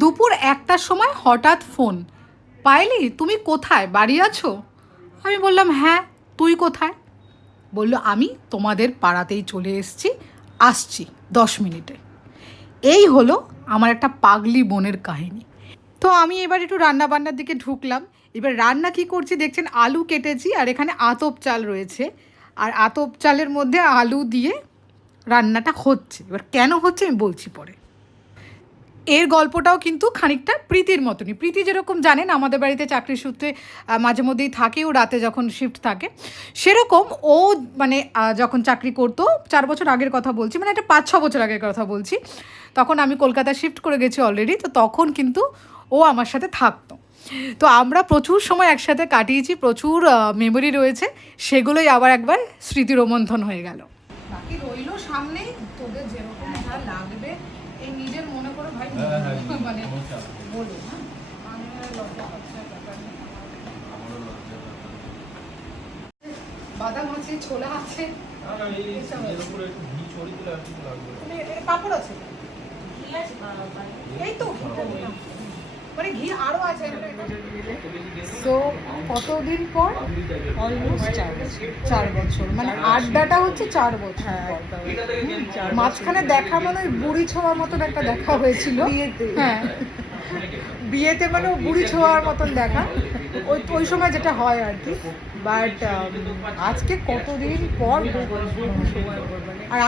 দুপুর 1টার সময় হঠাৎ ফোন, পায়েলি তুমি কোথায়, বাড়ি আছো? আমি বললাম হ্যাঁ, তুই কোথায়? বলল আমি তোমাদের পাড়াতেই চলে এসেছি, আসছি 10 মিনিটে। এই হলো আমার একটা পাগলি বোনের কাহিনী। তো আমি এবার একটু রান্না বান্নার দিকে ঢুকলাম। এবার রান্না কি করছি দেখছেন, আলু কেটেছি আর এখানে আতপ চাল রয়েছে, আর আতপ চালের মধ্যে আলু দিয়ে রান্নাটা হচ্ছে। এবার কেন হচ্ছে আমি বলছি পরে। এর গল্পটাও কিন্তু খানিকটা প্রীতির মতনই। প্রীতি যেরকম জানেন আমাদের বাড়িতে চাকরির সূত্রে মাঝে মধ্যেই থাকে, ও রাতে যখন শিফট থাকে, সেরকম ও মানে যখন চাকরি করতো 4 বছর আগের কথা বলছি, মানে একটা 5-6 বছর আগের কথা বলছি, তখন আমি কলকাতা শিফট করে গেছি অলরেডি। তো তখন কিন্তু ও আমার সাথে থাকতো। তো আমরা প্রচুর সময় একসাথে কাটিয়েছি, প্রচুর মেমোরি রয়েছে, সেগুলোই আবার একবার স্মৃতি রোমন্থন হয়ে গেল। বাকি রইলো সামনেই, তোদের যেরকম যা লাগবে এই নিজের মনে করো ভাই, মানে বলো হ্যাঁ, আমি লজ্জা পাচ্ছি না, ব্যাপার নেই। বাদাম আছে, ছোলা আছে, পাপড় আছে, এই তো মানে ঘি আরো আছে। সো কতদিন পর? অলমোস্ট 4 বছর, মানে আড্ডাটা হচ্ছে 4 বছর। মাঝখানে দেখা মানে ওই বুড়ি ছোঁয়ার মতন একটা দেখা হয়েছিল হ্যাঁ, বিয়েতে মানে বুড়ি ছোঁয়ার মতন দেখা, ওই সময় যেটা হয় আর কি। বাট আজকে কতদিন পর, আর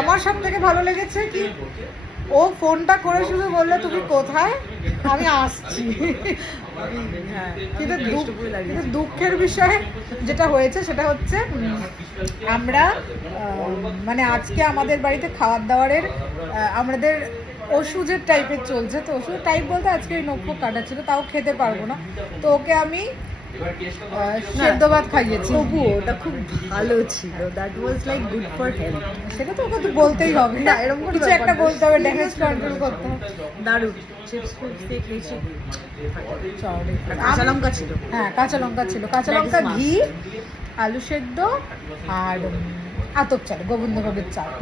আমার সব থেকে ভালো লেগেছে কি, ও ফোনটা করে শুধু বললো তুমি কোথায়, আমি আসছি। কিন্তু দুঃখের বিষয় যেটা হয়েছে সেটা হচ্ছে আমরা মানে আজকে আমাদের বাড়িতে খাবার দাবারের আমাদের ওষুধের টাইপের চলছে। তো ওষুধ টাইপ বলতে আজকে ওই নখ কাটা ছিল, তাও খেতে পারবো না। তো ওকে আমি সেদ্ধ ভাত খাইয়েছি। তবু ওটা খুব ভালো ছিল, that was like good for health. সেটা তো ওকে তো বলতেই হবে না, এরকম কোনো কিছু একটা বলতে হবে, ড্যামেজ কন্ট্রোল করতে হবে। দারুণ চিপস ফিপস দিয়ে খেয়েছি। কাঁচা লঙ্কা ছিল, হ্যাঁ কাঁচা লঙ্কা ছিল, কাঁচা লঙ্কা, ঘি, আলু সেদ্ধ আর আতপ চাল, গোবিন্দভোগের চাল।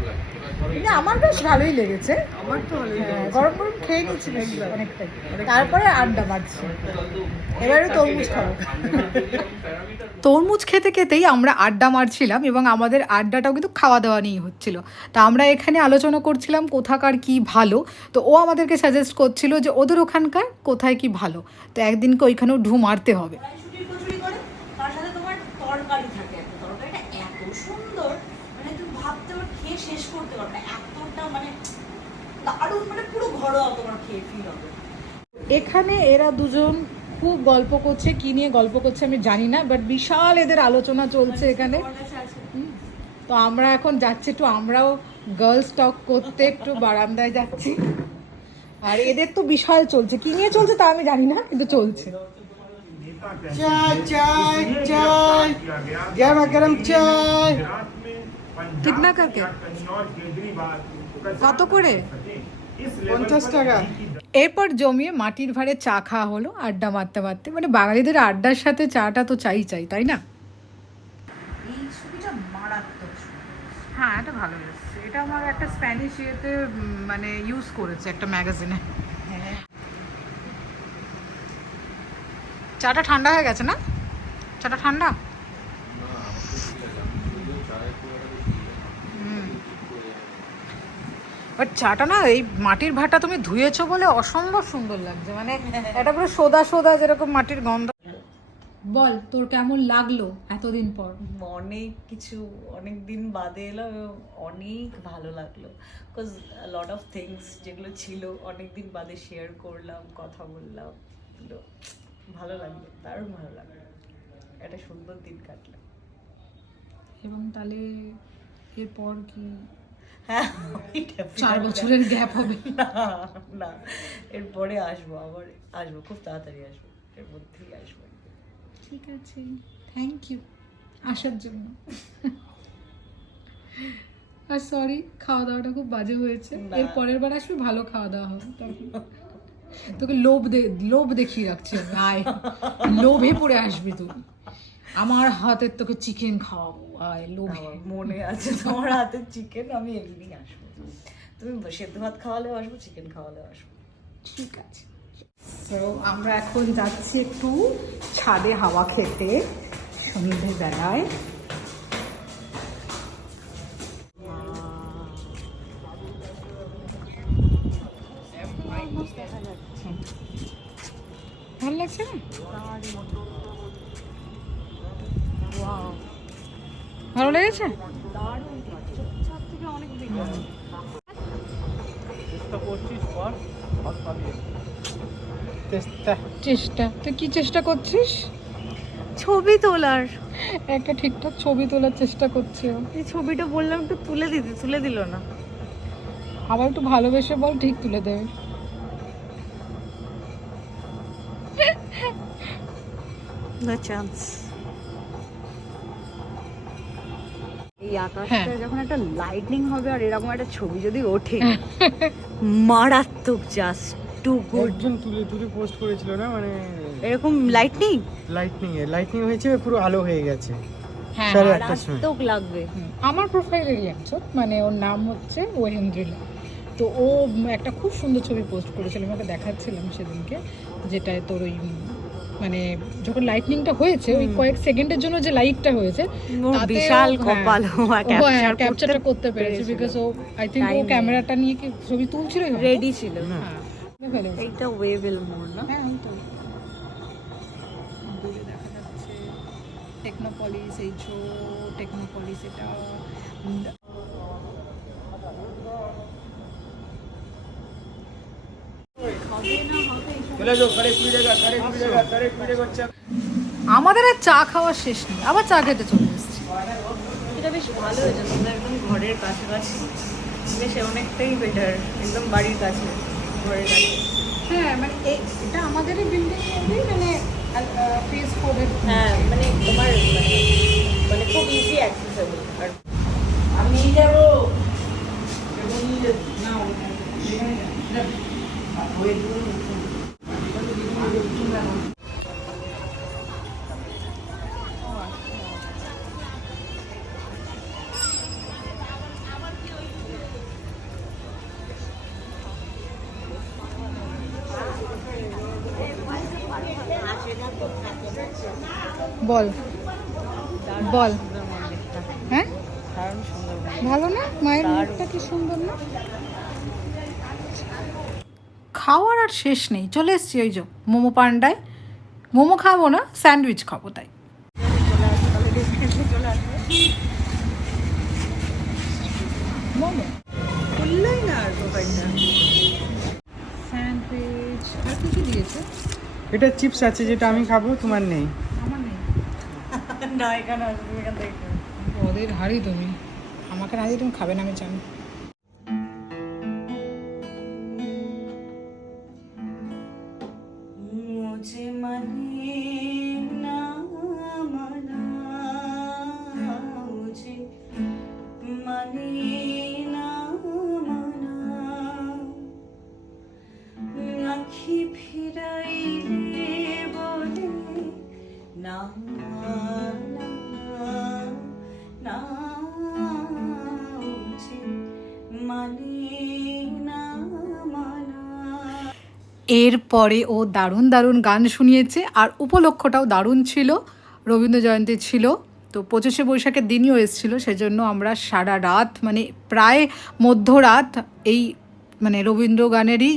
কিন্তু আমার বেশ ভালোই লেগেছে, আমার তো ভালো গরম গরম খেয়ে নিচ্ছি বেশ অনেকটাই। তারপরে আড্ডা মারছি, এবারে তরমুজ খাবো। তরমুজ খেতে খেতেই আমরা আড্ডা মারছিলাম, এবং আমাদের আড্ডাটাও কিন্তু খাওয়া দাওয়া নিয়েই হচ্ছিল। তা আমরা এখানে আলোচনা করছিলাম কোথাকার কি ভালো। তো ও আমাদেরকে সাজেস্ট করছিল যে ওদের ওখানকার কোথায় কি ভালো, তো একদিনকে ওইখানেও ঢু মারতে হবে। কচুরি করে তার সাথে তোমার তরকারি থাকে, একটা তরকারিটা এত সুন্দর, মানে তুমি ভাবতে পারো খেয়ে শেষ করতে পারবে না, এতটা মানে দারুণ, মানে পুরো ঘরোয়া তোমার খেয়ে ফিল হবে। এখানে এরা দুজন খুব গল্প করছে, কি নিয়ে গল্প করছে আমি জানি না, বাট বিশাল এদের আলোচনা চলছে এখানে। তো আমরা এখন যাচ্ছি একটু, আমরাও গার্লস টক করতে একটু বারান্দায় যাচ্ছি। আর এদের তো বিশাল চলছে, কি নিয়ে চলছে তা আমি জানি না, কিন্তু চলছে। चाय चाय चाय गरम गरम चाय कितना करके? কত করে? 50 টাকা। এরপর জমিয়ে মাটির ভাঁড়ে চা খাওয়া হলো আড্ডা মারতে মারতে। মানে বাঙালিদের আড্ডার সাথে চাটা তো চাই, তাই না? এই ছবিটা মারাত্মক। হ্যাঁ, এটা ভালো এসেছে। এটা আমার একটা স্প্যানিশ ইয়েতে মানে ইউজ করেছে একটা ম্যাগাজিনে। হ্যাঁ, চাটা ঠান্ডা হয়ে গেছে না? চাটা ঠান্ডা? বাট চাটা না, এই মাটির ভাঁড়টা তুমি ধুয়েছো বলে অসম্ভব সুন্দর লাগছে, মানে এটা পুরো সোদা সোদা যেরকম মাটির গন্ধ। বল তোর কেমন লাগলো এতদিন পর? অনেক কিছু, অনেক দিন বাদে এলাম এবং অনেক ভালো লাগলো, বিকজ লট অফ থিংস যেগুলো ছিল অনেক দিন বাদে শেয়ার করলাম, কথা বললাম, তো ভালো লাগলো, দারুণ ভালো লাগলো, একটা সুন্দর দিন কাটলো। এবং তাহলে এরপর কি হ্যাঁ, 4 বছরের গ্যাপ হবে? না না, এরপরে আসবো, আবার আসবো, খুব তাড়াতাড়ি আসবো, এর মধ্যেই আসবো। ঠিক আছে, থ্যাংক ইউ আসার জন্য। আর সরি, খাওয়া দাওয়াটা খুব বাজে হয়েছে, এর পরের বার আসবে ভালো খাওয়া দাওয়া হবে তখন। তোকে লোভ দেখিয়ে রাখছি আমি, আয় লোভে পড়ে আসবি তুই, আমার হাতের তোকে চিকেন খাওয়াবো, আয় লোভে। আমার মনে আছে তোমার হাতের চিকেন, আমি এমনি আসবো, তুমি সেদ্ধ ভাত খাওয়ালেও আসবো, চিকেন খাওয়ালেও আসবো। ঠিক আছে। তো আমরা এখন যাচ্ছি একটু ছাদে হাওয়া খেতে সন্ধ্যেবেলায়। ভালো লাগছে না? ভালো লেগেছে? চেষ্টা, তুই কি চেষ্টা করছিস? ছবি তোলার, একটা ঠিকঠাক ছবি তোলার চেষ্টা করছে ও। এই ছবিটা বললাম একটু তুলে দিতে, তুলে দিল না। আবার একটু ভালোবেসে বল, ঠিক তুলে দেবে। No chance. এই আকাশটা হ্যাঁ। যখন একটা লাইটনিং হবে আর এরকম একটা ছবি যদি ওঠে, মারাত্মক, জাস্ট টু গুড। একজন তুলে তুলে পোস্ট করেছিল না, মানে এরকম লাইটনিং লাইটনিং হয়েছে, পুরো আলো হয়ে গেছে। হ্যাঁ, সাড়ে আটটার সময়। মারাত্মক লাগবে। আমার প্রোফাইলেরই একজন, মানে ওর নাম হচ্ছে ওহেন্দ্রিলা। তো ও একটা খুব সুন্দর ছবি পোস্ট করেছিল, আমাকে দেখাচ্ছিলাম সেদিনকে, যেটায় তোর ওই মানে যখন লাইটনিংটা হয়েছে ওই কয়েক সেকেন্ডের জন্য যে লাইটটা হয়েছে, ওর তাতে বিশাল ও- কপাল, ও ক্যাপচারটা করতে পেরেছে, বিকজ ও আই থিঙ্ক ও Time ক্যামেরাটা নিয়ে কি ছবি তুলছিলই হয়তো। রেডি ছিল। হ্যাঁ, দেখে ফেলেছে। এইটা ওয়েভেল মোড় না? হ্যাঁ, ওই তো। দূরে দেখা যাচ্ছে টেকনোপলিস, এই টেকনোপলিস এটা। আমাদের আর চা খাওয়ার শেষ নেই, আবার চা খেতে চলে এসেছি। এটা বেশ ভালো হয়েছে, তোমরা একদম ঘরের কাছাকাছি, বেশ অনেকটাই বেটার, একদম বাড়ির কাছে, ঘরের কাছে। হ্যাঁ, মানে এটা আমাদেরই বিল্ডিং এরই, মানে ফেস 4 এর। হ্যাঁ, মানে তোমার মানে খুব ইজি অ্যাক্সেসেবল। আর আমি যাবো বল বল। মন্দিরটা, হ্যাঁ, দারুণ সুন্দর। ভালো না? মায়ের দারুণ। মুখটা কি সুন্দর না? খাওয়ার আর শেষ নেই, চলে এসছি ওই যে মোমো পান্ডায়। মোমো খাবো না, স্যান্ডউইচ খাবো তাই। মোমো, খুললোই না আর দোকানটা। স্যান্ডউইচ আর কি কি দিয়েছে? এটা চিপস আছে, যেটা আমি খাবো, তোমার নেই। আমার নেই। না, এখানে আসবে, এখান থেকে ওদের হাড়ি তুমি, আমাকে না দিয়ে তুমি খাবে না, আমি জানি। मुझे मने ना मना, मुझे मने ना मना, आँखी फिराइले बोले ना ना ना, मुझे मने ना मना। এরপরে ও দারুণ দারুণ গান শুনিয়েছে, আর উপলক্ষটাও দারুণ ছিল, রবীন্দ্র জয়ন্তী ছিল। তো 25শে বৈশাখের দিনই এসেছিল, সেজন্য আমরা সারা রাত, মানে প্রায় মধ্যরাত এই মানে রবীন্দ্র গানেরই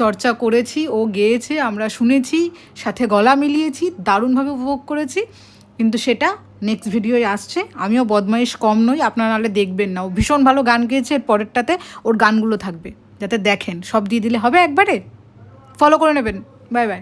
চর্চা করেছি। ও গেয়েছে, আমরা শুনেছি, সাথে গলা মিলিয়েছি, দারুণভাবে উপভোগ করেছি। কিন্তু সেটা নেক্সট ভিডিওয় আসছে। আমিও বদমাইশ কম নই, আপনারা নাহলে দেখবেন না। ও ভীষণ ভালো গান গেয়েছে, এর পরেরটাতে ওর গানগুলো থাকবে, যাতে দেখেন। সব দিয়ে দিলে হবে একবারে? ফলো করে নেবেন। Bye bye.